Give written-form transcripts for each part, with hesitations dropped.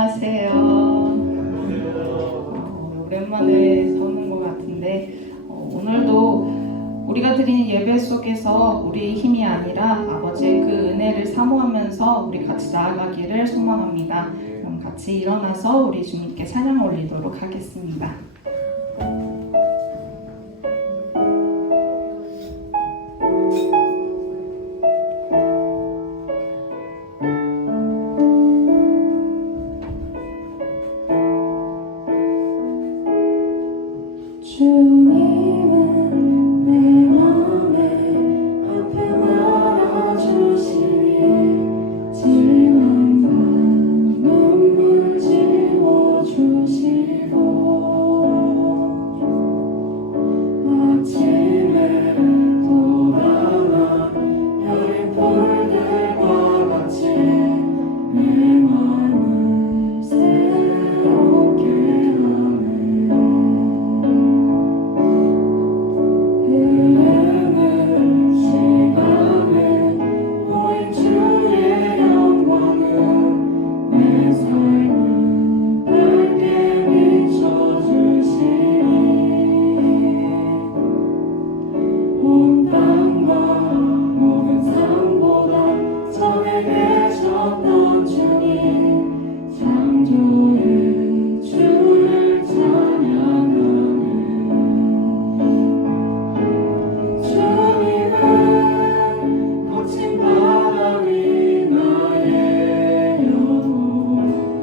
안녕하세요. 오랜만에 보는 것 같은데 오늘도 우리가 드리는 예배 속에서 우리의 힘이 아니라 아버지의 그 은혜를 사모하면서 우리 같이 나아가기를 소망합니다. 그럼 같이 일어나서 우리 주님께 찬양 올리도록 하겠습니다. 주님은 내 맘에 아픔 알아주시니 질망과 눈물 지워주시고 아침에 돌아나 여린 풀들과 같이 내 맘을 새롭게 하네요. 흐르는 시간에 보인 주의 영광은 내 삶을 밝게 비춰주시니 온 땅과 모든 삶보다 전에 계셨던 주님 창조의 주를 찬양하네. 주님은 거친 바다 위 나의 영혼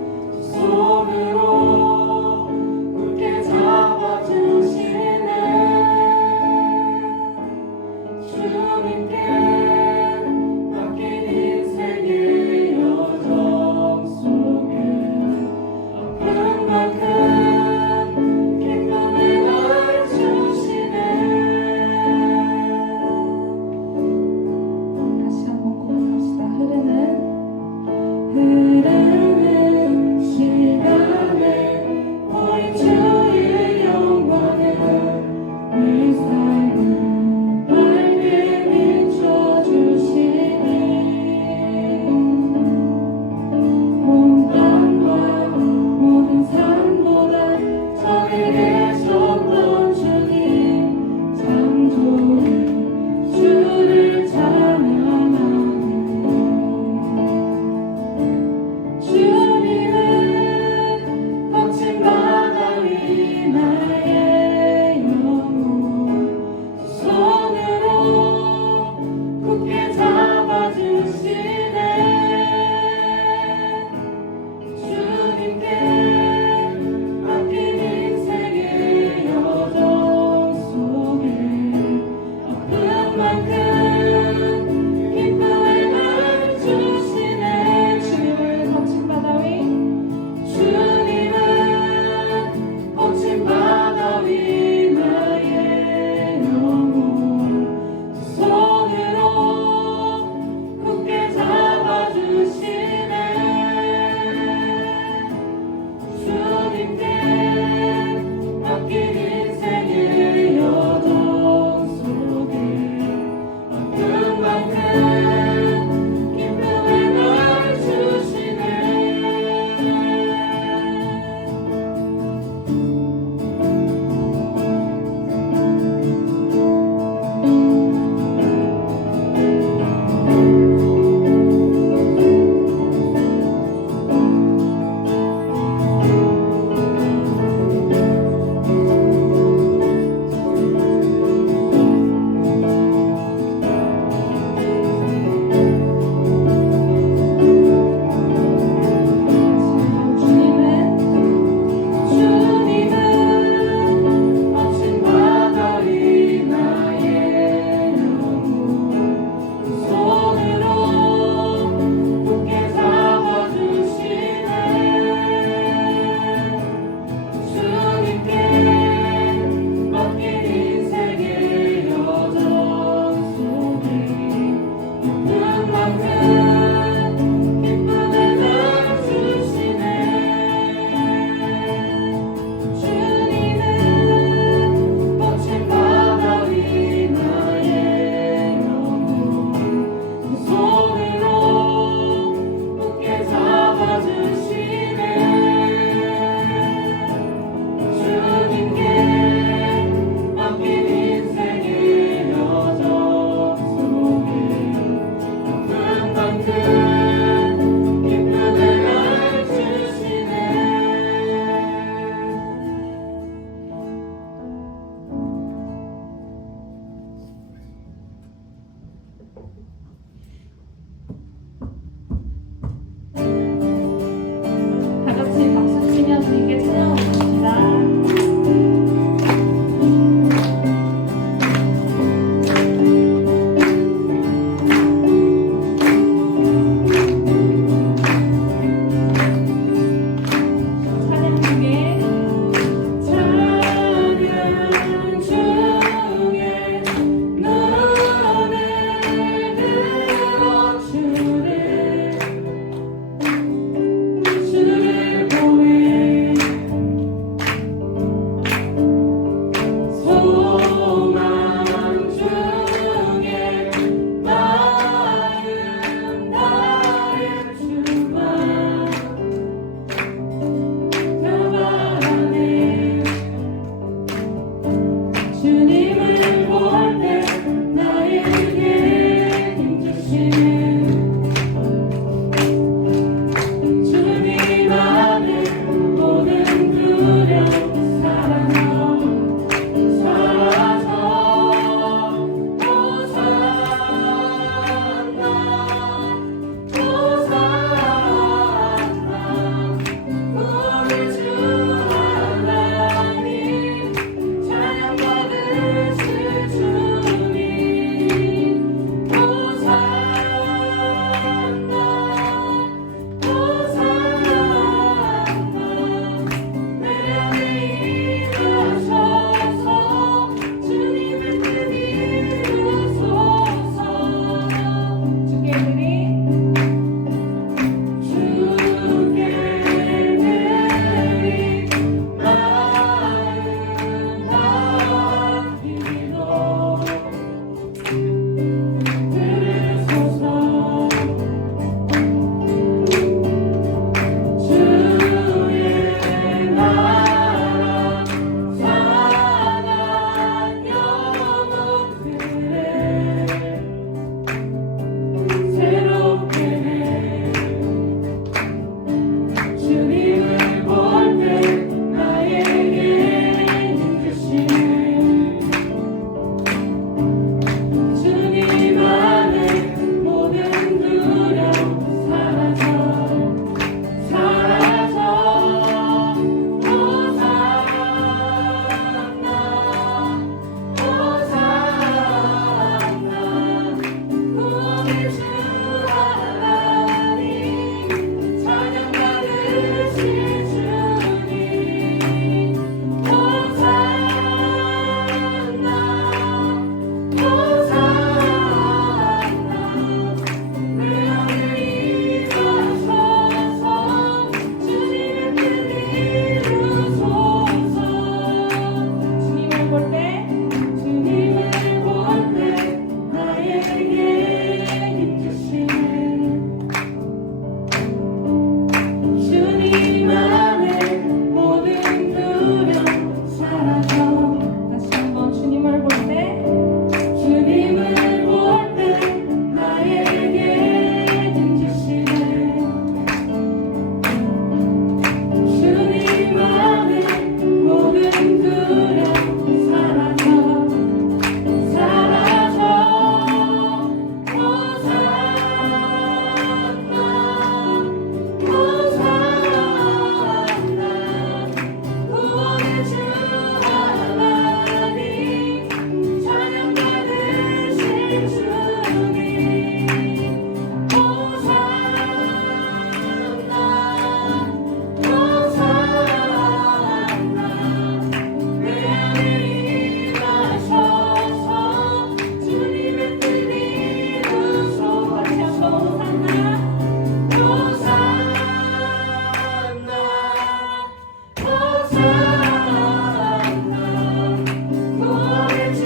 구원의 주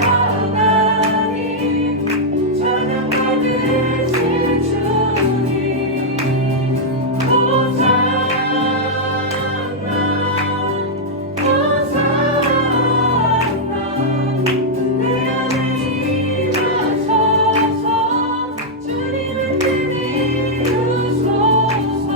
하나님 찬양받으신 주님 호산나 호산나 내 안에 임하소서 주님의 뜻 이루소서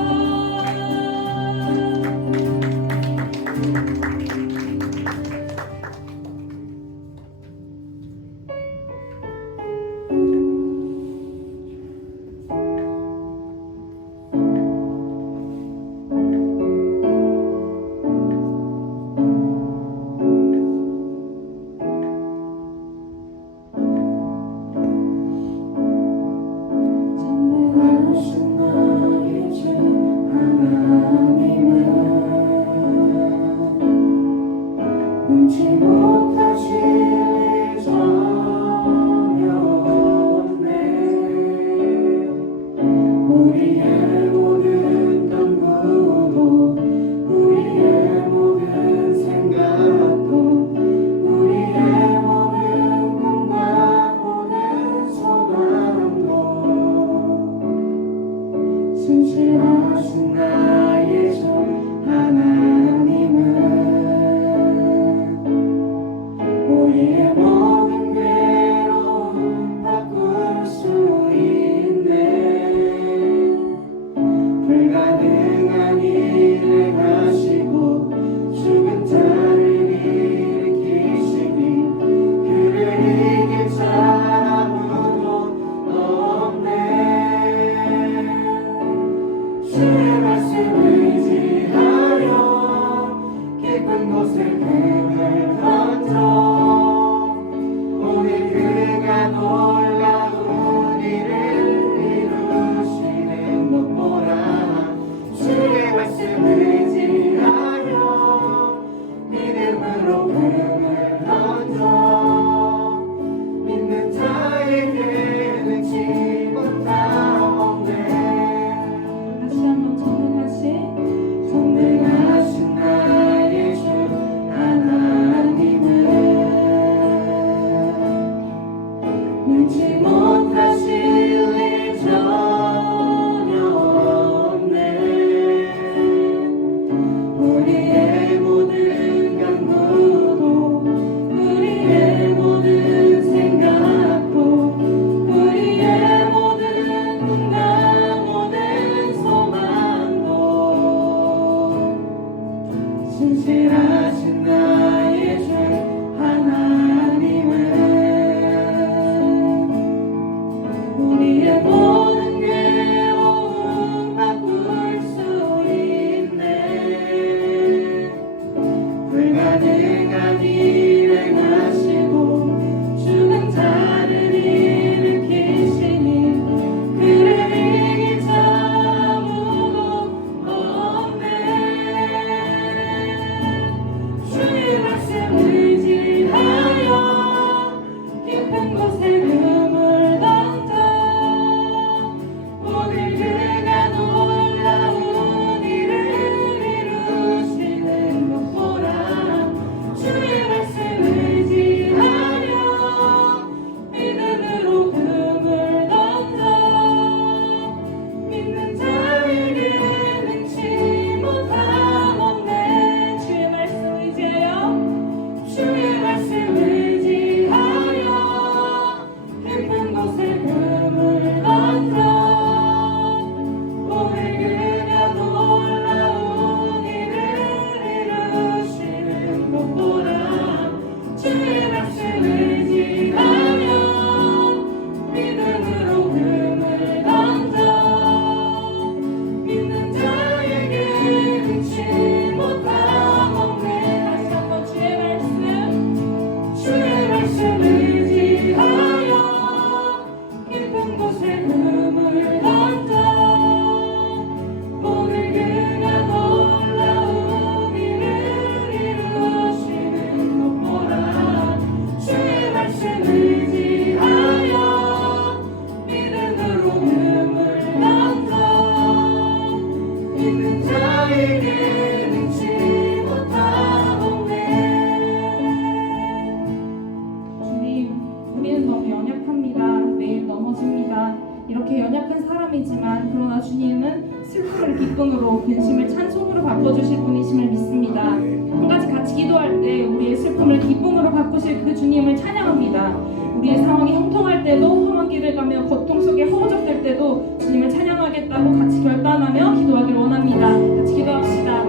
바꿔주실 분이심을 믿습니다. 한 가지 같이 기도할 때 우리의 슬픔을 기쁨으로 바꾸실 그 주님을 찬양합니다. 우리의 상황이 형통할 때도 험한 길을 가며 고통 속에 허우적될 때도 주님을 찬양하겠다고 같이 결단하며 기도하길 원합니다. 같이 기도합시다.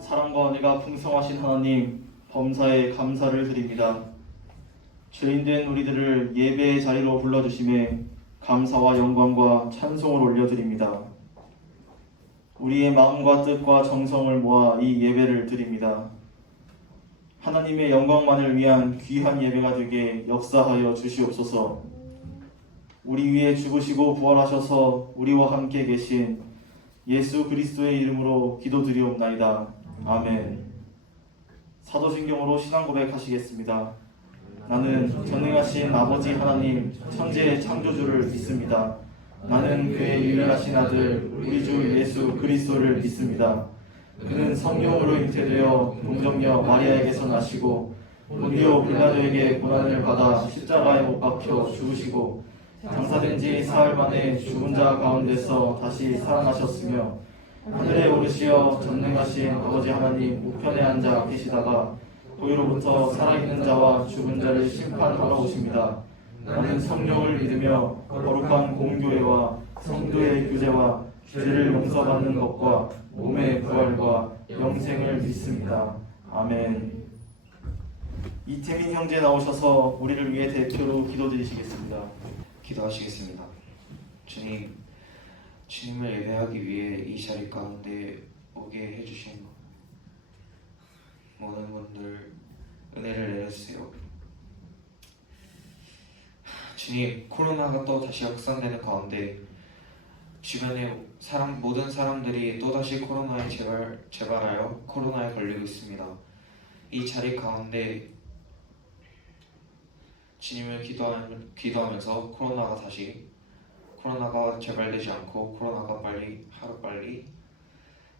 사랑과 은혜가 풍성하신 하나님, 범사에 감사를 드립니다. 죄인된 우리들을 예배의 자리로 불러주심에 감사와 영광과 찬송을 올려드립니다. 우리의 마음과 뜻과 정성을 모아 이 예배를 드립니다. 하나님의 영광만을 위한 귀한 예배가 되게 역사하여 주시옵소서. 우리 위에 죽으시고 부활하셔서 우리와 함께 계신 예수 그리스도의 이름으로 기도드리옵나이다. 아멘. 사도신경으로 신앙 고백하시겠습니다. 나는 전능하신 아버지 하나님 천지의 창조주를 믿습니다. 나는 그의 유일하신 아들 우리 주 예수 그리스도를 믿습니다. 그는 성령으로 잉태되어 동정녀 마리아에게서 나시고 본디오 빌라도에게 고난을 받아 십자가에 못 박혀 죽으시고 장사된 지 사흘 만에 죽은 자 가운데서 다시 살아나셨으며 하늘에 오르시어 전능하신 아버지 하나님 우편에 앉아 계시다가 고위로부터 살아있는 자와 죽은 자를 심판하러 오십니다. 나는 성령을 믿으며 거룩한 공교회와 성도의 교제와 죄를 용서받는 것과 몸의 부활과 영생을 믿습니다. 아멘. 이태민 형제 나오셔서 우리를 위해 대표로 기도드리시겠습니다. 기도하시겠습니다. 주님, 주님을 예배하기 위해 이 자리 가운데 오게 해주신 모든 분들 은혜를 내려주세요. 주님, 코로나가 또 다시 확산되는 가운데 주변의 모든 사람들이 또다시 코로나에 재발하여 코로나에 걸리고 있습니다. 이 자리 가운데 주님을 기도하면서 코로나가 재발되지 않고 코로나가 하루빨리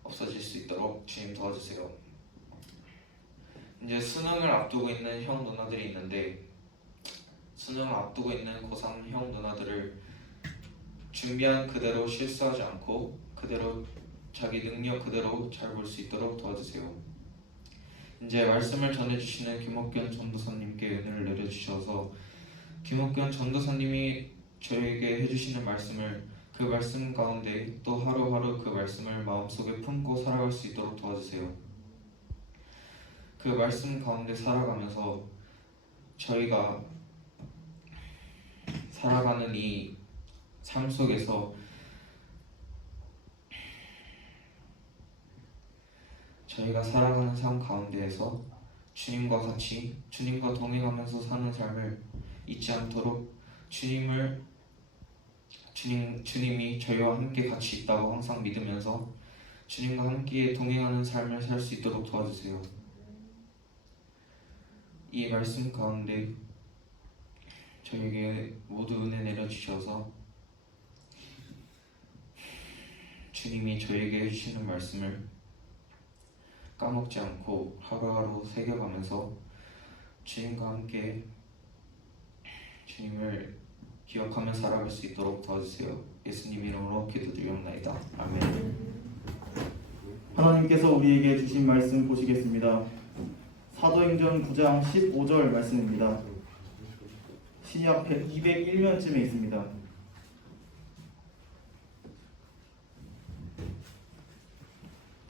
없어질 수 있도록 주님 도와주세요. 이제 수능을 앞두고 있는 형 누나들이 있는데 수능을 앞두고 있는 고3 형 누나들을 준비한 그대로 실수하지 않고 그대로 자기 능력 그대로 잘 볼 수 있도록 도와주세요. 이제 말씀을 전해주시는 김옥균 전도사님께 은혜를 내려주셔서 김옥균 전도사님이 저에게 해주시는 말씀을 그 말씀 가운데 또 하루하루 그 말씀을 마음속에 품고 살아갈 수 있도록 도와주세요. 그 말씀 가운데 살아가면서 저희가 살아가는 이 삶 속에서 저희가 살아가는 삶 가운데에서 주님과 같이 주님과 동행하면서 사는 삶을 잊지 않도록 주님이 저희와 함께 같이 있다고 항상 믿으면서 주님과 함께 동행하는 삶을 살 수 있도록 도와주세요. 이 말씀 가운데 저에게 모두 은혜 내려주셔서 주님이 저에게 해주시는 말씀을 까먹지 않고 하루하루 새겨가면서 주님과 함께 주님을 기억하며 살아갈 수 있도록 도와주세요. 예수님 이름으로 기도드리옵나이다. 아멘. 하나님께서 우리에게 주신 말씀 보시겠습니다. 사도행전 9장 15절 말씀입니다. 신약 201면쯤에 있습니다.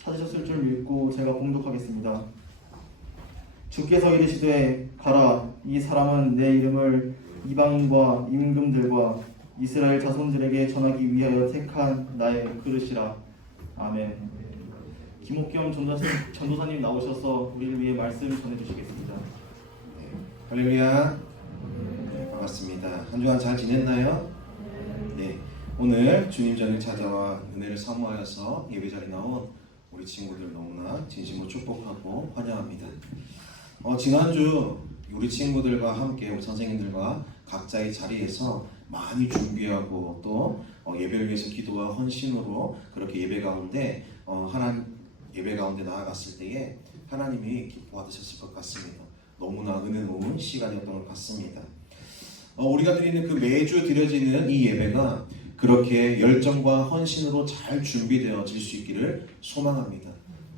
찾으셨을 줄 믿고 제가 봉독하겠습니다. 주께서 이르시되 가라, 이 사람은 내 이름을 이방인과 임금들과 이스라엘 자손들에게 전하기 위하여 택한 나의 그릇이라. 아멘. 김옥겸 전도사님 나오셔서 우리를 위해 말씀 전해주시겠습니다. 할렐루야. 네, 반갑습니다. 한 주간 잘 지냈나요? 네, 오늘 주님 전에 찾아와 은혜를 사모하여서 예배자리에 나온 우리 친구들 너무나 진심으로 축복하고 환영합니다. 지난주 우리 친구들과 함께 우리 선생님들과 각자의 자리에서 많이 준비하고 또 예배를 위해서 기도와 헌신으로 그렇게 예배 가운데 예배 가운데 나아갔을 때에 하나님이 기뻐 받으셨을 것 같습니다. 너무나 은혜로운 시간이었던 것 같습니다. 우리가 드리는 그 매주 드려지는 이 예배가 그렇게 열정과 헌신으로 잘 준비되어질 수 있기를 소망합니다.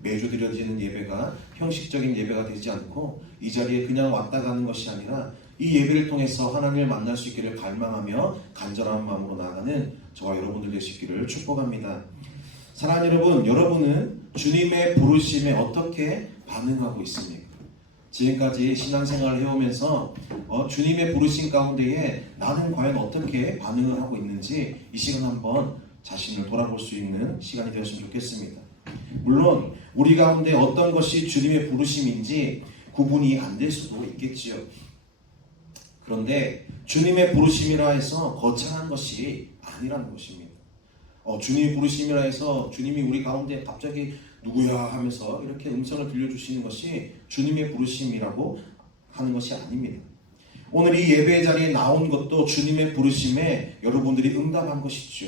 매주 드려지는 예배가 형식적인 예배가 되지 않고 이 자리에 그냥 왔다 가는 것이 아니라 이 예배를 통해서 하나님을 만날 수 있기를 갈망하며 간절한 마음으로 나아가는 저와 여러분들 되시기를 축복합니다. 사랑하는 여러분, 여러분은 주님의 부르심에 어떻게 반응하고 있습니까? 지금까지 신앙생활을 해오면서 주님의 부르심 가운데에 나는 과연 어떻게 반응을 하고 있는지 이 시간 한번 자신을 돌아볼 수 있는 시간이 되었으면 좋겠습니다. 물론 우리 가운데 어떤 것이 주님의 부르심인지 구분이 안 될 수도 있겠지요. 그런데 주님의 부르심이라 해서 거창한 것이 아니라는 것입니다. 주님의 부르심이라 해서 주님이 우리 가운데 갑자기 누구야 하면서 이렇게 음성을 들려주시는 것이 주님의 부르심이라고 하는 것이 아닙니다. 오늘 이 예배 자리에 나온 것도 주님의 부르심에 여러분들이 응답한 것이죠.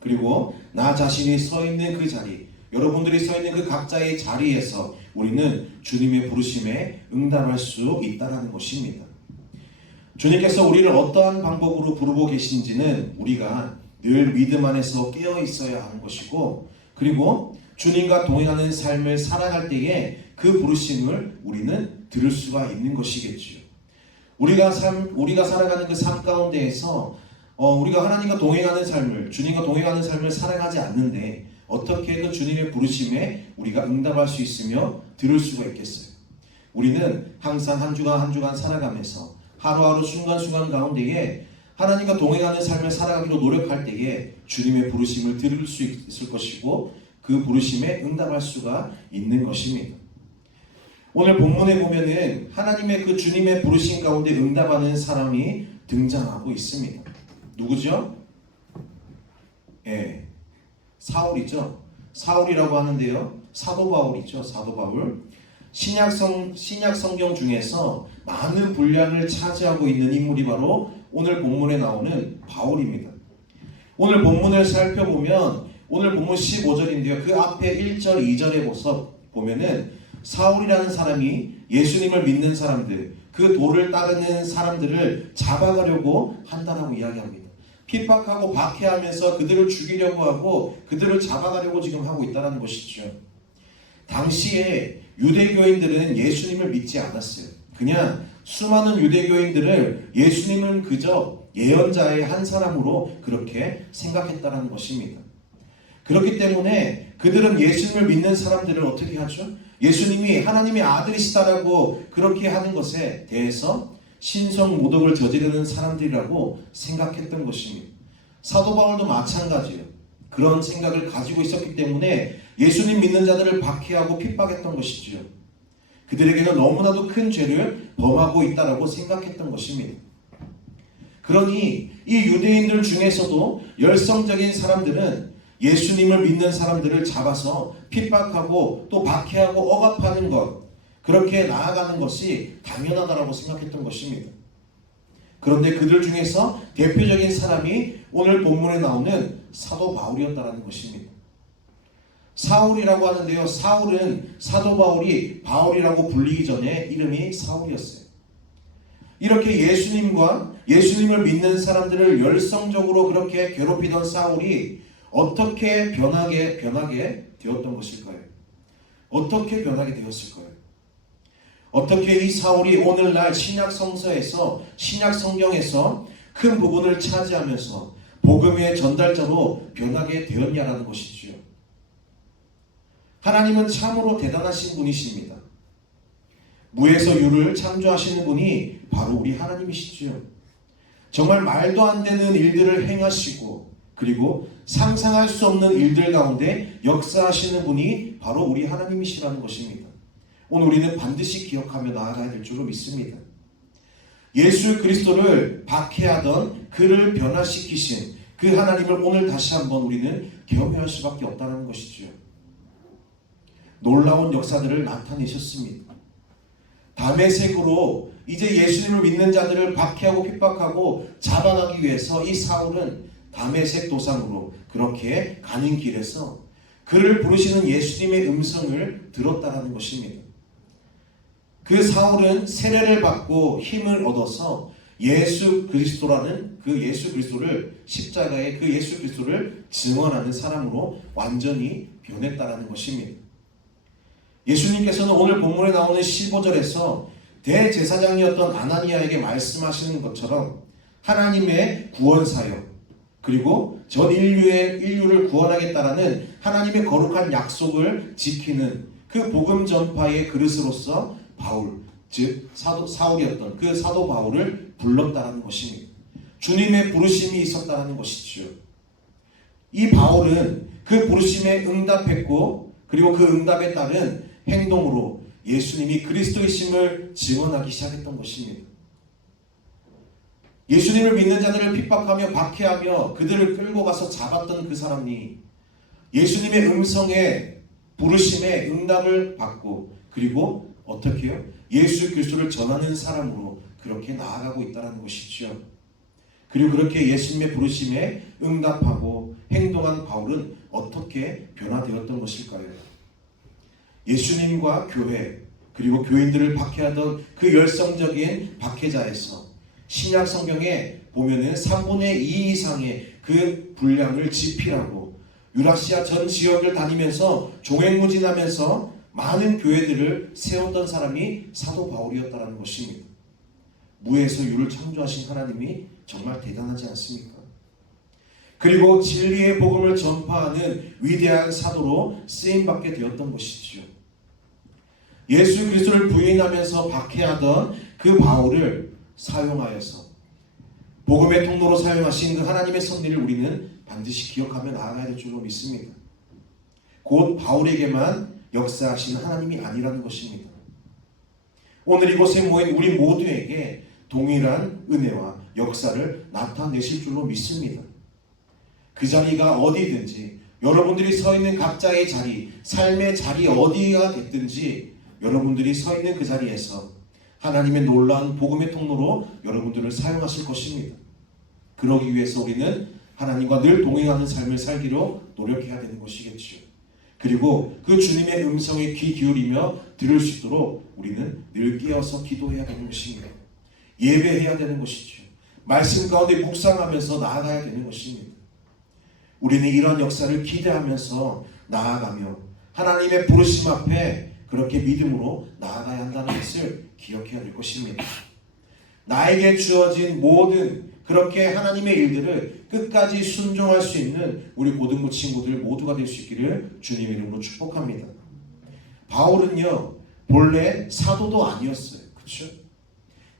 그리고 나 자신이 서 있는 그 자리, 여러분들이 서 있는 그 각자의 자리에서 우리는 주님의 부르심에 응답할 수 있다는 것입니다. 주님께서 우리를 어떠한 방법으로 부르고 계신지는 우리가 늘 믿음 안에서 깨어 있어야 하는 것이고, 그리고 주님과 동행하는 삶을 살아갈 때에 그 부르심을 우리는 들을 수가 있는 것이겠지요. 우리가 살아가는 그 삶 가운데에서 우리가 하나님과 동행하는 삶을, 주님과 동행하는 삶을 살아가지 않는데 어떻게 그 주님의 부르심에 우리가 응답할 수 있으며 들을 수가 있겠어요? 우리는 항상 한 주간 한 주간 살아가면서 하루하루 순간순간 가운데에 하나님과 동행하는 삶을 살아가기로 노력할 때에 주님의 부르심을 들을 수 있을 것이고 그 부르심에 응답할 수가 있는 것입니다. 오늘 본문에 보면은 하나님의 그 주님의 부르심 가운데 응답하는 사람이 등장하고 있습니다. 누구죠? 사울이죠. 사울이라고 하는데요, 사도 바울이죠. 사도 바울. 신약 성경 중에서 많은 분량을 차지하고 있는 인물이 바로 오늘 본문에 나오는 바울입니다. 오늘 본문을 살펴보면 오늘 본문 15절인데요. 그 앞에 1절, 2절에 보면은 사울이라는 사람이 예수님을 믿는 사람들, 그 도를 따르는 사람들을 잡아가려고 한다라고 이야기합니다. 핍박하고 박해하면서 그들을 죽이려고 하고 그들을 잡아가려고 지금 하고 있다는 것이죠. 당시에 유대교인들은 예수님을 믿지 않았어요. 그냥 수많은 유대교인들을 예수님은 그저 예언자의 한 사람으로 그렇게 생각했다는 것입니다. 그렇기 때문에 그들은 예수님을 믿는 사람들을 어떻게 하죠? 예수님이 하나님의 아들이시다라고 그렇게 하는 것에 대해서 신성 모독을 저지르는 사람들이라고 생각했던 것입니다. 사도 바울도 마찬가지예요. 그런 생각을 가지고 있었기 때문에 예수님 믿는 자들을 박해하고 핍박했던 것이지요. 그들에게는 너무나도 큰 죄를 범하고 있다라고 생각했던 것입니다. 그러니 이 유대인들 중에서도 열성적인 사람들은 예수님을 믿는 사람들을 잡아서 핍박하고 또 박해하고 억압하는 것, 그렇게 나아가는 것이 당연하다라고 생각했던 것입니다. 그런데 그들 중에서 대표적인 사람이 오늘 본문에 나오는 사도 바울이었다는 것입니다. 사울이라고 하는데요, 사울은 사도 바울이 바울이라고 불리기 전에 이름이 사울이었어요. 이렇게 예수님을 믿는 사람들을 열성적으로 그렇게 괴롭히던 사울이 어떻게 변하게 되었던 것일까요? 어떻게 변하게 되었을까요? 어떻게 이 사울이 오늘날 신약 성경에서 큰 부분을 차지하면서 복음의 전달자로 변하게 되었냐라는 것이지요. 하나님은 참으로 대단하신 분이십니다. 무에서 유를 창조하시는 분이 바로 우리 하나님이시지요. 정말 말도 안 되는 일들을 행하시고 그리고 상상할 수 없는 일들 가운데 역사하시는 분이 바로 우리 하나님이시라는 것입니다. 오늘 우리는 반드시 기억하며 나아가야 될 줄로 믿습니다. 예수 그리스도를 박해하던 그를 변화시키신 그 하나님을 오늘 다시 한번 우리는 경외할 수밖에 없다는 것이죠. 놀라운 역사들을 나타내셨습니다. 다메섹으로 이제 예수님을 믿는 자들을 박해하고 핍박하고 잡아가기 위해서 이 사울은 다메섹 도상으로 그렇게 가는 길에서 그를 부르시는 예수님의 음성을 들었다라는 것입니다. 그 사울은 세례를 받고 힘을 얻어서 예수 그리스도라는 그 예수 그리스도를 십자가의 그 예수 그리스도를 증언하는 사람으로 완전히 변했다라는 것입니다. 예수님께서는 오늘 본문에 나오는 15절에서 대제사장이었던 아나니아에게 말씀하시는 것처럼 하나님의 구원 사역 그리고 전 인류를 구원하겠다라는 하나님의 거룩한 약속을 지키는 그 복음 전파의 그릇으로서 바울, 즉 사울이었던 그 사도 바울을 불렀다라는 것입니다. 주님의 부르심이 있었다라는 것이죠. 이 바울은 그 부르심에 응답했고 그리고 그 응답에 따른 행동으로 예수님이 그리스도이심을 증언하기 시작했던 것입니다. 예수님을 믿는 자들을 핍박하며 박해하며 그들을 끌고 가서 잡았던 그 사람이 예수님의 음성에 부르심에 응답을 받고 그리고 어떻게 해요? 예수 그리스도를 전하는 사람으로 그렇게 나아가고 있다는 것이죠. 그리고 그렇게 예수님의 부르심에 응답하고 행동한 바울은 어떻게 변화되었던 것일까요? 예수님과 교회 그리고 교인들을 박해하던 그 열성적인 박해자에서 신약 성경에 보면은 3분의 2 이상의 그 분량을 집필하고 유라시아 전 지역을 다니면서 종횡무진하면서 많은 교회들을 세웠던 사람이 사도 바울이었다는 것입니다. 무에서 유를 창조하신 하나님이 정말 대단하지 않습니까? 그리고 진리의 복음을 전파하는 위대한 사도로 쓰임받게 되었던 것이죠. 예수 그리스도를 부인하면서 박해하던 그 바울을 사용하여서 복음의 통로로 사용하신 그 하나님의 섭리를 우리는 반드시 기억하며 나아가야 될 줄로 믿습니다. 곧 바울에게만 역사하시는 하나님이 아니라는 것입니다. 오늘 이곳에 모인 우리 모두에게 동일한 은혜와 역사를 나타내실 줄로 믿습니다. 그 자리가 어디든지 여러분들이 서 있는 각자의 자리, 삶의 자리 어디가 됐든지 여러분들이 서 있는 그 자리에서 하나님의 놀라운 복음의 통로로 여러분들을 사용하실 것입니다. 그러기 위해서 우리는 하나님과 늘 동행하는 삶을 살기로 노력해야 되는 것이겠죠. 그리고 그 주님의 음성에 귀 기울이며 들을 수 있도록 우리는 늘 깨어서 기도해야 되는 것입니다. 예배해야 되는 것이죠. 말씀 가운데 묵상하면서 나아가야 되는 것입니다. 우리는 이런 역사를 기대하면서 나아가며 하나님의 부르심 앞에 그렇게 믿음으로 나아가야 한다는 것을 기억해야 될 것입니다. 나에게 주어진 모든 그렇게 하나님의 일들을 끝까지 순종할 수 있는 우리 고등부 친구들 모두가 될 수 있기를 주님의 이름으로 축복합니다. 바울은요 본래 사도도 아니었어요. 그렇죠?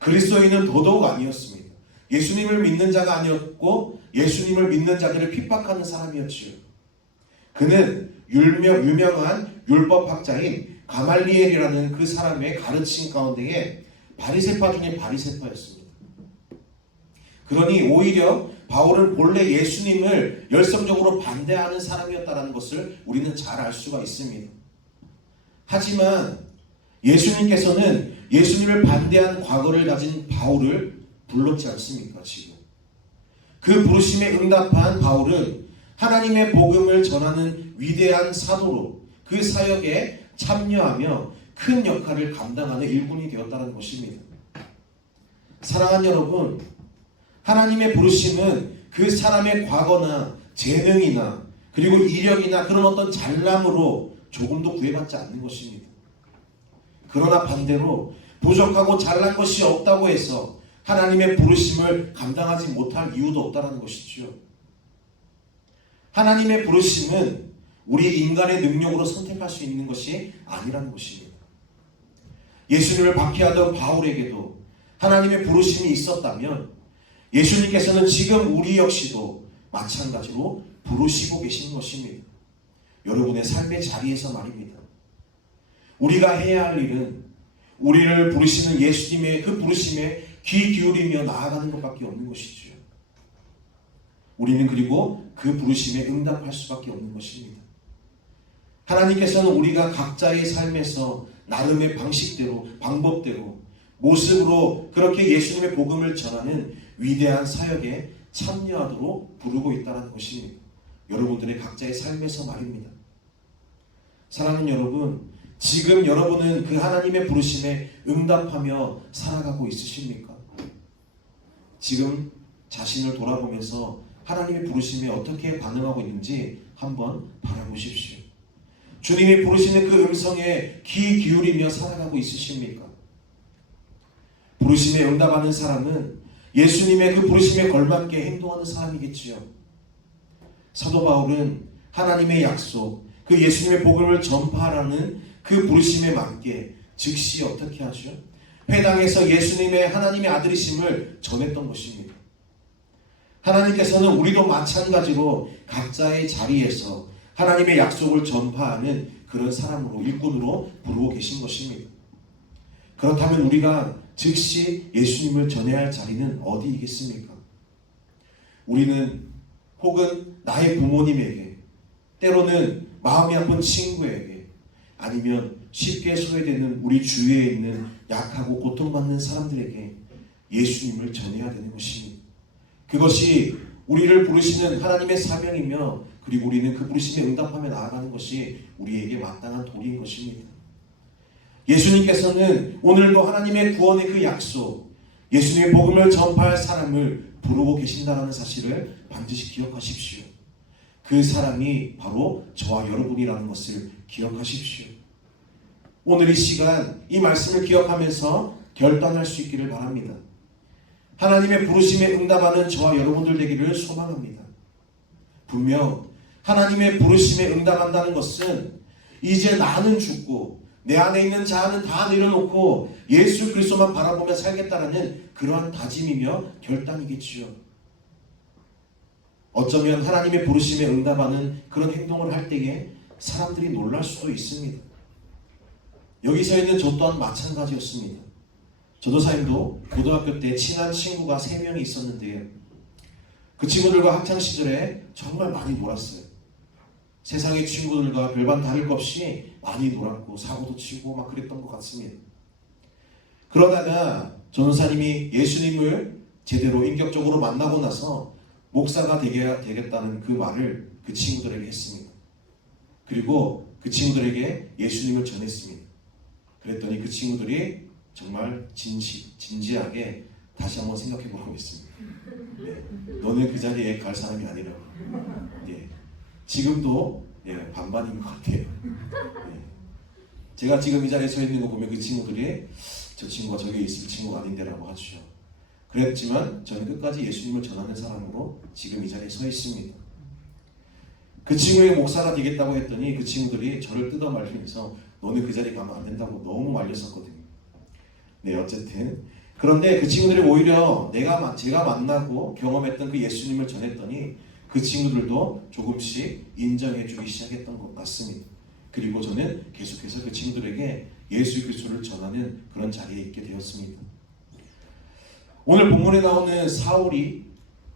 그리스도인은 더더욱 아니었습니다. 예수님을 믿는 자가 아니었고 예수님을 믿는 자들을 핍박하는 사람이었지요. 그는 유명한 율법학자인 가말리엘이라는 그 사람의 가르침 가운데에 바리새파 중에 바리새파였습니다. 그러니 오히려 바울은 본래 예수님을 열성적으로 반대하는 사람이었다는 것을 우리는 잘 알 수가 있습니다. 하지만 예수님께서는 예수님을 반대한 과거를 가진 바울을 불렀지 않습니까? 지금 그 부르심에 응답한 바울은 하나님의 복음을 전하는 위대한 사도로 그 사역에 참여하며 큰 역할을 감당하는 일꾼이 되었다는 것입니다. 사랑하는 여러분, 하나님의 부르심은 그 사람의 과거나 재능이나 그리고 이력이나 그런 어떤 잘남으로 조금도 구애받지 않는 것입니다. 그러나 반대로 부족하고 잘난 것이 없다고 해서 하나님의 부르심을 감당하지 못할 이유도 없다는 것이죠. 하나님의 부르심은 우리 인간의 능력으로 선택할 수 있는 것이 아니라는 것입니다. 예수님을 박해하던 바울에게도 하나님의 부르심이 있었다면 예수님께서는 지금 우리 역시도 마찬가지로 부르시고 계시는 것입니다. 여러분의 삶의 자리에서 말입니다. 우리가 해야 할 일은 우리를 부르시는 예수님의 그 부르심에 귀 기울이며 나아가는 것밖에 없는 것이죠. 우리는 그리고 그 부르심에 응답할 수밖에 없는 것입니다. 하나님께서는 우리가 각자의 삶에서 나름의 방식대로 방법대로 모습으로 그렇게 예수님의 복음을 전하는 위대한 사역에 참여하도록 부르고 있다는 것입니다. 여러분들의 각자의 삶에서 말입니다. 사랑하는 여러분, 지금 여러분은 그 하나님의 부르심에 응답하며 살아가고 있으십니까? 지금 자신을 돌아보면서 하나님의 부르심에 어떻게 반응하고 있는지 한번 바라보십시오. 주님이 부르시는 그 음성에 귀 기울이며 살아가고 있으십니까? 부르심에 응답하는 사람은 예수님의 그 부르심에 걸맞게 행동하는 사람이겠지요. 사도 바울은 하나님의 약속, 그 예수님의 복음을 전파하라는 그 부르심에 맞게 즉시 어떻게 하죠? 회당에서 예수님의 하나님의 아들이심을 전했던 것입니다. 하나님께서는 우리도 마찬가지로 각자의 자리에서 하나님의 약속을 전파하는 그런 사람으로, 일꾼으로 부르고 계신 것입니다. 그렇다면 우리가 즉시 예수님을 전해야 할 자리는 어디이겠습니까? 우리는 혹은 나의 부모님에게, 때로는 마음이 아픈 친구에게, 아니면 쉽게 소외되는 우리 주위에 있는 약하고 고통받는 사람들에게 예수님을 전해야 되는 것입니다. 그것이 우리를 부르시는 하나님의 사명이며, 그리고 우리는 그 부르심에 응답하며 나아가는 것이 우리에게 마땅한 도리인 것입니다. 예수님께서는 오늘도 하나님의 구원의 그 약속, 예수님의 복음을 전파할 사람을 부르고 계신다는 사실을 반드시 기억하십시오. 그 사람이 바로 저와 여러분이라는 것을 기억하십시오. 오늘 이 시간 이 말씀을 기억하면서 결단할 수 있기를 바랍니다. 하나님의 부르심에 응답하는 저와 여러분들 되기를 소망합니다. 분명 하나님의 부르심에 응답한다는 것은 이제 나는 죽고 내 안에 있는 자아는 다 내려놓고 예수 그리스도만 바라보며 살겠다라는 그러한 다짐이며 결단이겠지요. 어쩌면 하나님의 부르심에 응답하는 그런 행동을 할 때에 사람들이 놀랄 수도 있습니다. 여기 서 있는 저 또한 마찬가지였습니다. 전도사님도 고등학교 때 친한 친구가 3명이 있었는데요. 그 친구들과 학창시절에 정말 많이 놀았어요. 세상의 친구들과 별반 다를 것 없이 많이 놀았고 사고도 치고 막 그랬던 것 같습니다. 그러다가 전도사님이 예수님을 제대로 인격적으로 만나고 나서 목사가 되겠다는 그 말을 그 친구들에게 했습니다. 그리고 그 친구들에게 예수님을 전했습니다. 그랬더니 그 친구들이 정말 진지하게 다시 한번 생각해 보라고 했습니다. 네, 너는 그 자리에 갈 사람이 아니라고. 네, 지금도 반반인 것 같아요. 네, 제가 지금 이 자리에 서 있는 거 보면 그 친구들이 저 친구가 저기 있을 친구가 아닌데라고 하죠. 그랬지만 저는 끝까지 예수님을 전하는 사람으로 지금 이 자리에 서 있습니다. 그 친구의 목사가 되겠다고 했더니 그 친구들이 저를 뜯어 말리면서 너는 그 자리에 가면 안 된다고 너무 말렸었거든요. 네, 어쨌든 그런데 그 친구들이 오히려 제가 만나고 경험했던 그 예수님을 전했더니 그 친구들도 조금씩 인정해주기 시작했던 것 같습니다. 그리고 저는 계속해서 그 친구들에게 예수 그리스도를 전하는 그런 자리에 있게 되었습니다. 오늘 본문에 나오는 사울이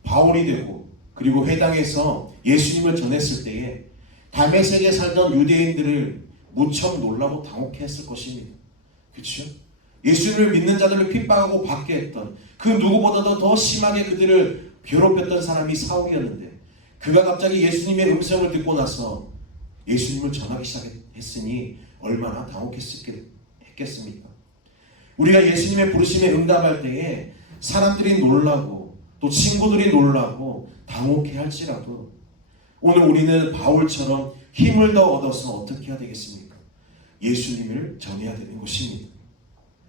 바울이 되고 그리고 회당에서 예수님을 전했을 때에 다메섹에 살던 유대인들을 무척 놀라고 당혹했을 것입니다. 그렇죠? 예수님을 믿는 자들을 핍박하고 받게 했던 그 누구보다도 더 심하게 그들을 괴롭혔던 사람이 사울이었는데 그가 갑자기 예수님의 음성을 듣고 나서 예수님을 전하기 시작했으니 얼마나 당혹했겠습니까? 우리가 예수님의 부르심에 응답할 때에 사람들이 놀라고 또 친구들이 놀라고 당혹해 할지라도 오늘 우리는 바울처럼 힘을 더 얻어서 어떻게 해야 되겠습니까? 예수님을 전해야 되는 것입니다.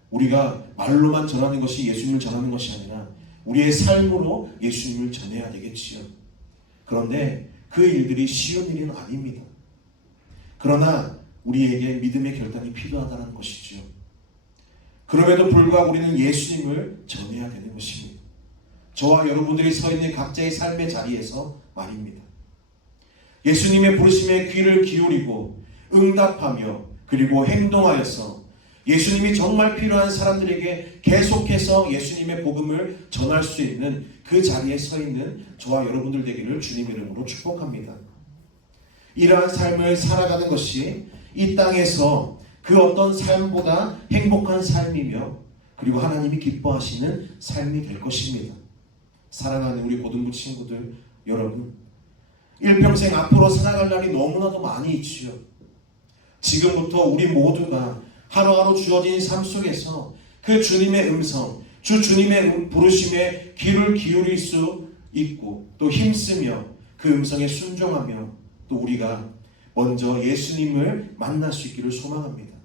우리가 말로만 전하는 것이 예수님을 전하는 것이 아니라 우리의 삶으로 예수님을 전해야 되겠지요. 그런데 그 일들이 쉬운 일은 아닙니다. 그러나 우리에게 믿음의 결단이 필요하다는 것이죠. 그럼에도 불구하고 우리는 예수님을 전해야 되는 것입니다. 저와 여러분들이 서 있는 각자의 삶의 자리에서 말입니다. 예수님의 부르심에 귀를 기울이고 응답하며 그리고 행동하여서 예수님이 정말 필요한 사람들에게 계속해서 예수님의 복음을 전할 수 있는 그 자리에 서 있는 저와 여러분들 되기를 주님 이름으로 축복합니다. 이러한 삶을 살아가는 것이 이 땅에서 그 어떤 삶보다 행복한 삶이며 그리고 하나님이 기뻐하시는 삶이 될 것입니다. 사랑하는 우리 고등부 친구들 여러분, 일평생 앞으로 살아갈 날이 너무나도 많이 있지요. 지금부터 우리 모두가 하루하루 주어진 삶 속에서 그 주님의 음성, 주님의 부르심에 귀를 기울일 수 있고 또 힘쓰며 그 음성에 순종하며 또 우리가 먼저 예수님을 만날 수 있기를 소망합니다.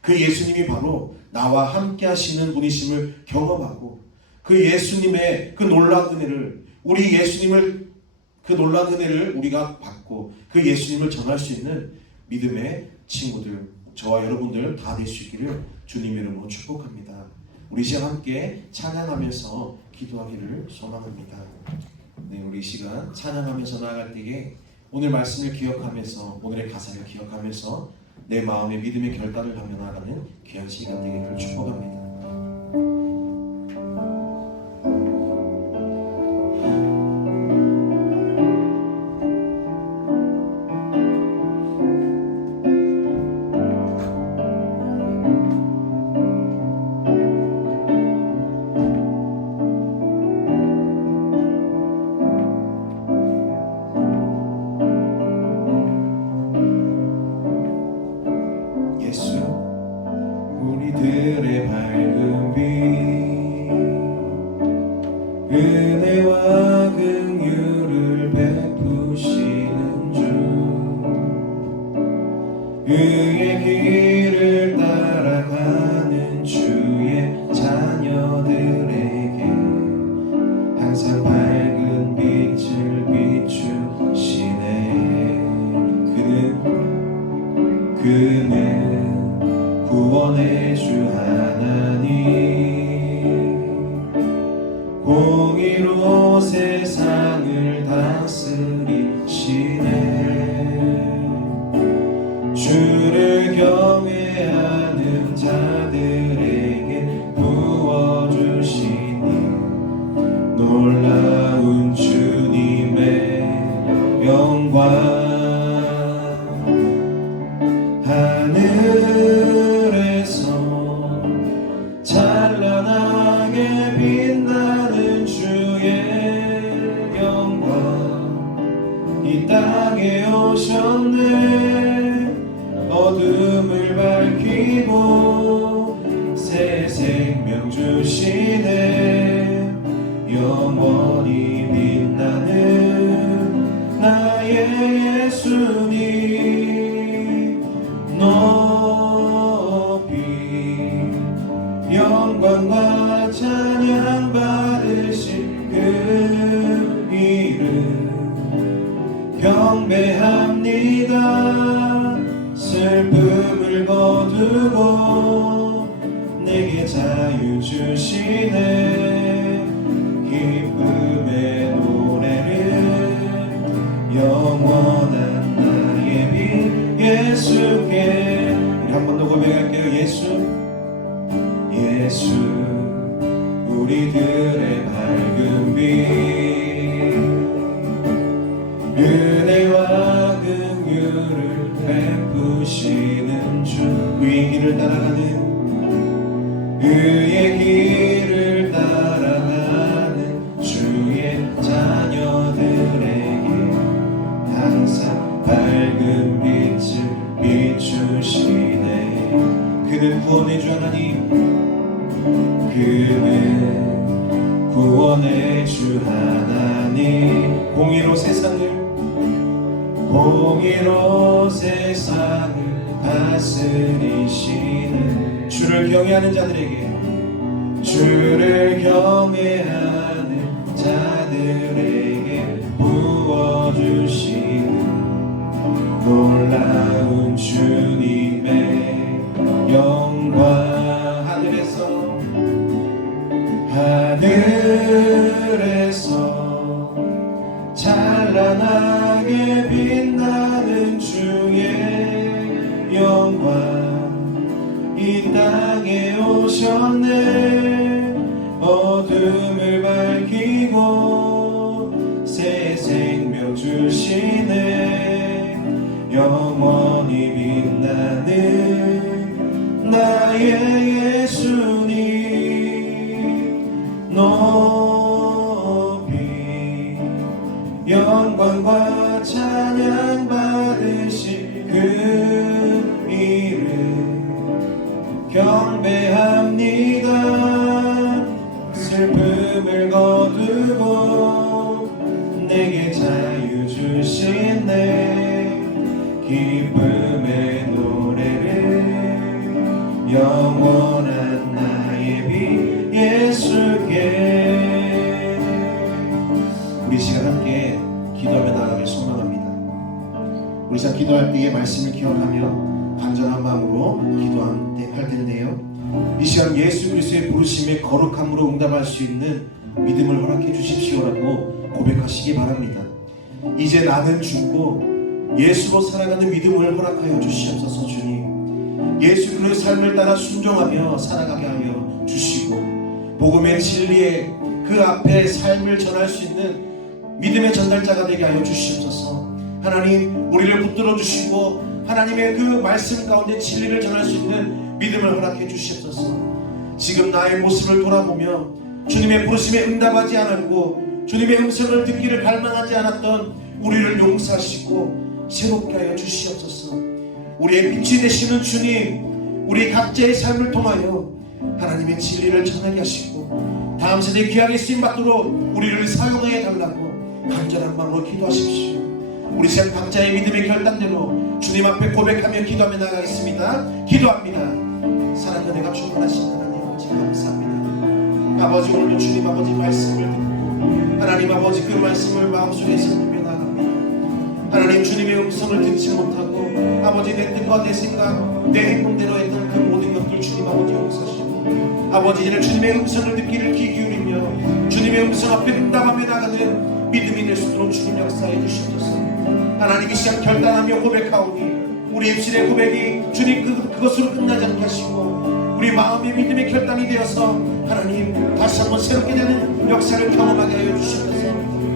그 예수님이 바로 나와 함께 하시는 분이심을 경험하고 그 예수님의 그 놀라운 은혜를 그 놀라운 은혜를 우리가 받고 그 예수님을 전할 수 있는 믿음의 친구들, 저와 여러분들 다 될 수 있기를 주님의 이름으로 축복합니다. 우리 시간 함께 찬양하면서 기도하기를 소망합니다. 네, 우리 시간 찬양하면서 나아갈 때에 오늘 말씀을 기억하면서 오늘의 가사를 기억하면서 내 마음의 믿음의 결단을 하며 나아가는 귀한 시간 되기를 축복합니다. 예수, 우리들의 밝은 빛, 은혜와 긍휼을 베푸시는 주, 그의 길을 따라가는 주의 자녀들에게 항상 밝은 빛을 비추시네. 그는 구원의 주 하나님, 공의로 세상을 다스리시네. 주를 경외하는 자들에게 부어주시니 놀라운 주님의 영광. 하늘에서 찬란하게 빛나는 주의 영광 이 땅에 오셨네. 어둠을 밝히고 새 생명 주시네. 영원히 빛나는 나의 예수님, 높이 영광과 찬양 받으신 그 이름 경배합니다. 슬픔을 거두고 내게 자유 주시네. 기쁨의 노래를 영원한 나의 빛 예수께. 우리 한 번 더 고백할게요. 예수, 우리들의 밝은 빛, 은혜와 긍휼을 베푸시는 주, 그의 길을 따라가는 주의 자녀들에게 항상 밝은 빛을 비추시네. 그는 구원의 주 하나님, 그는 구원의 주 하나님, 공의로 세상을 다스리시는 주를 경외하는 자들에게 부어주시는 놀라운 주님의 영광. 하늘에서 찬란하게 빛나는 주의 영광 이 땅에 오셨네. 어둠을 밝히고 새 생명 주시네. 영원히 빛나는 나의 예수님, 영광과 찬양 받으신 그 이름 경배합니다. 슬픔을 거두고 내게 자유 주신 내 기쁨의 노래를 영원한 나의 빛 예수께. 우리 시간 함께 기도하며 나아가길 소망합니다. 우리 시간 기도할 때에 말씀을 기억하며 간절한 마음으로 기도할 텐데요, 이 시간 예수 그리스도의 부르심에 거룩함으로 응답할 수 있는 믿음을 허락해 주십시오라고 고백하시기 바랍니다. 이제 나는 죽고 예수로 살아가는 믿음을 허락하여 주시옵소서. 주님, 예수 그리스도의 삶을 따라 순종하며 살아가게 하여 주시고 복음의 진리에 그 앞에 삶을 전할 수 있는 믿음의 전달자가 되게 하여 주시옵소서. 하나님, 우리를 붙들어 주시고 하나님의 그 말씀 가운데 진리를 전할 수 있는 믿음을 허락해 주시옵소서. 지금 나의 모습을 돌아보며 주님의 부르심에 응답하지 않았고 주님의 음성을 듣기를 갈망하지 않았던 우리를 용서하시고 새롭게 하여 주시옵소서. 우리의 빛이 되시는 주님, 우리 각자의 삶을 통하여 하나님의 진리를 전하게 하시고 다음 세대에 귀하게 쓰임받도록 우리를 사용하여 달라고 간절한 마음으로 기도하십시오. 우리 시간 각자의 믿음의 결단대로 주님 앞에 고백하며 기도하며 나가겠습니다. 기도합니다. 사랑과 내가 충만하신 하나님 아버지 감사합니다. 아버지, 오늘도 주님 아버지 말씀을 듣고 하나님 아버지 그 말씀을 마음속에 새기며 나갑니다. 하나님, 주님의 음성을 듣지 못하고 아버지 내 뜻과 내 생각 내 행동대로 했던 그 모든 것들 주님 아버지 용서하시고 아버지 이제는 주님의 음성을 듣기를 귀 기울이며 주님의 음성 앞에 응답하며 나가는 믿음이 될 수 있도록 주님 역사해 주시옵소서. 하나님, 이 시간 결단하며 고백하오니 우리 입술의 고백이 주님 그것으로 끝나지 않게 하시고 우리 마음의 믿음의 결단이 되어서 하나님 다시 한번 새롭게 되는 역사를 경험하게 하여 주시옵소서.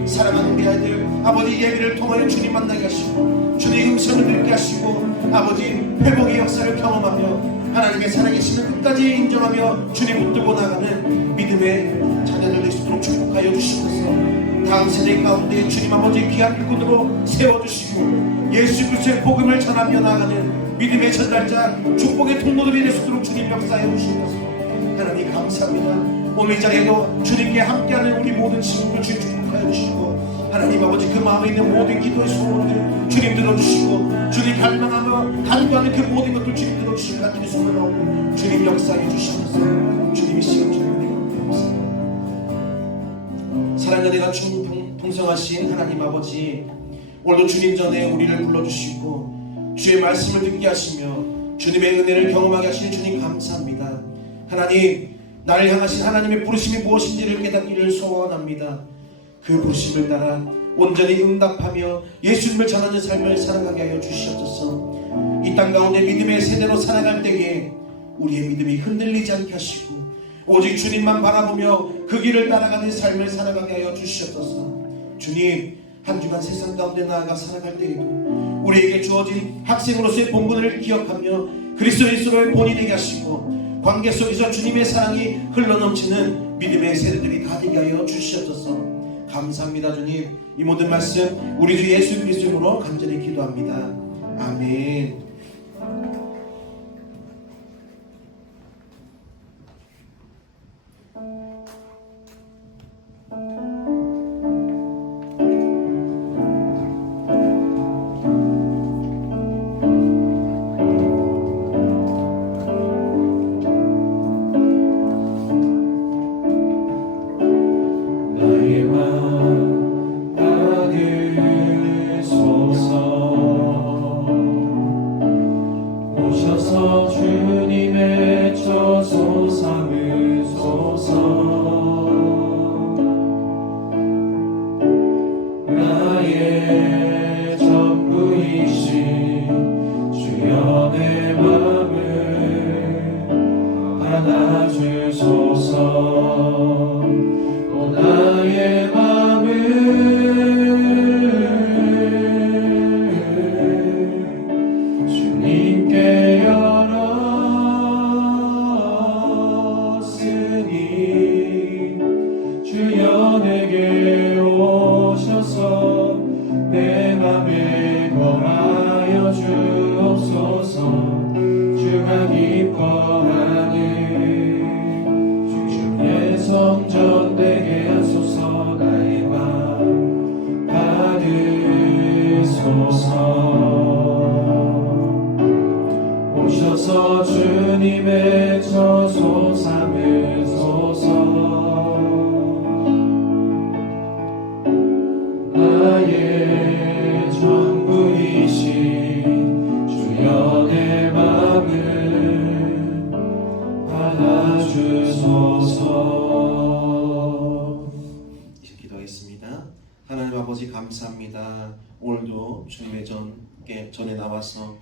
사랑하는 우리 아이들 아버지 예배를 통하여 주님 만나게 하시고 주님의 음성을 듣게 하시고 아버지 회복의 역사를 경험하며 하나님의 살아계심을 끝까지 인정하며 주님 붙들고 나가는 믿음의 자녀들 될 수 있도록 축복하여 주시옵소서. 다음 세대 가운데 주님 아버지 귀한 일꾼으로 세워주시고 예수 그리스도의 복음을 전하며 나가는 믿음의 전달자 축복의 통로들이 될 수 있도록 주님 역사해 주시옵소서. 하나님 감사합니다. 오늘 이 자리에도 주님께 함께하는 우리 모든 친구들 주님 축복하여 주시고 하나님 아버지 그 마음에 있는 모든 기도의 소원들 주님 들어주시고 주님 갈망하며 간구하는 그 모든 것들 주님 들어주시고 간절히 소원하오니 주님 역사해 주시옵소서. 주님이 시간 주님의 감사합니다. 사랑과 내가 풍성하신 하나님 아버지, 오늘도 주님 전에 우리를 불러주시고 주의 말씀을 듣게 하시며 주님의 은혜를 경험하게 하시니 주님 감사합니다. 하나님, 나를 향하신 하나님의 부르심이 무엇인지를 깨닫기를 소원합니다. 그 부르심을 따라 온전히 응답하며 예수님을 전하는 삶을 살아가게 하여 주시옵소서. 이 땅 가운데 믿음의 세대로 살아갈 때에 우리의 믿음이 흔들리지 않게 하시고 오직 주님만 바라보며 그 길을 따라가는 삶을 살아가게 하여 주시옵소서. 주님, 한 주간 세상 가운데 나아가 살아갈 때에도 우리에게 주어진 학생으로서의 본분을 기억하며 그리스도 예수로의 본이 되게 하시고 관계 속에서 주님의 사랑이 흘러넘치는 믿음의 세대들이 다 되게 하여 주시옵소서. 감사합니다. 주님, 이 모든 말씀 우리 주 예수 그리스도로 간절히 기도합니다. 아멘. 주님의 처소 삼으소서. 나의 전부이신 주여 내 맘을 받아주소서. 오 나의 맘을 주님께 열었으니 주여 내게 오셔서 기뻐하는 주의 성전 되게 하소서. 나의 마음 받으소서. 오셔서 주님의 처소 삼으소서. 나의 전부이신 주여 내 맘을 받아주소서. 이제 기도하겠습니다. 하나님 아버지 감사합니다. 오늘도 주님의 전에 나와서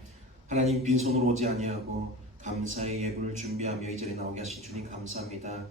하나님 빈손으로 오지 아니하고 감사의 예물을 준비하며 이 자리에 나오게 하신 주님 감사합니다.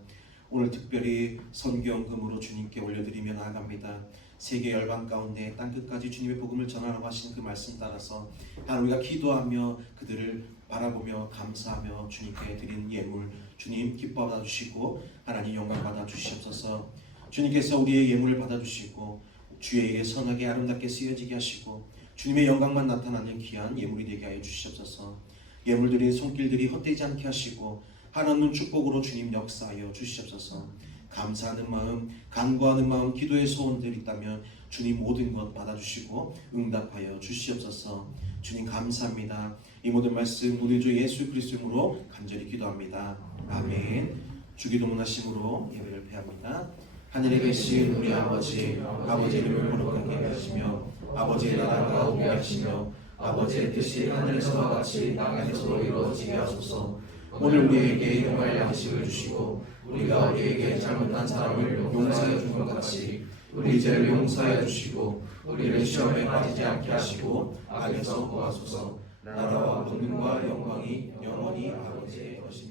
오늘 특별히 선교연금으로 주님께 올려드리며 나아갑니다. 세계 열방 가운데 땅끝까지 주님의 복음을 전하라고 하신 그 말씀 따라서 하나님 우리가 기도하며 그들을 바라보며 감사하며 주님께 드린 예물 주님 기뻐 받아주시고 하나님 영광 받아주시옵소서. 주님께서 우리의 예물을 받아주시고 주에게 선하게 아름답게 쓰여지게 하시고 주님의 영광만 나타나는 귀한 예물이 되게 하여 주시옵소서. 예물들이 손길들이 헛되지 않게 하시고 하나님 축복으로 주님 역사하여 주시옵소서. 감사하는 마음, 간구하는 마음, 기도의 소원들 있다면 주님 모든 것 받아주시고 응답하여 주시옵소서. 주님 감사합니다. 이 모든 말씀 우리 주 예수 그리스도로 간절히 기도합니다. 아멘. 주기도문 하심으로 예배를 폐합니다. 하늘에 계신 우리 아버지, 아버지 이름을 거룩하게 하시며 아버지의 나라가 오게 하시며 아버지의 뜻이 하늘에서와 같이 땅에서도 이루어지게 하소서. 오늘 우리에게 일용할 양식을 주시고 우리가 우리에게 잘못한 사람을 용서하여 준 것 같이 우리 죄를 용서하여 주시고 우리를 시험에 빠지지 않게 하시고 악에서 구하소서. 나라와 권능과 영광이 영원히 아버지의 것이니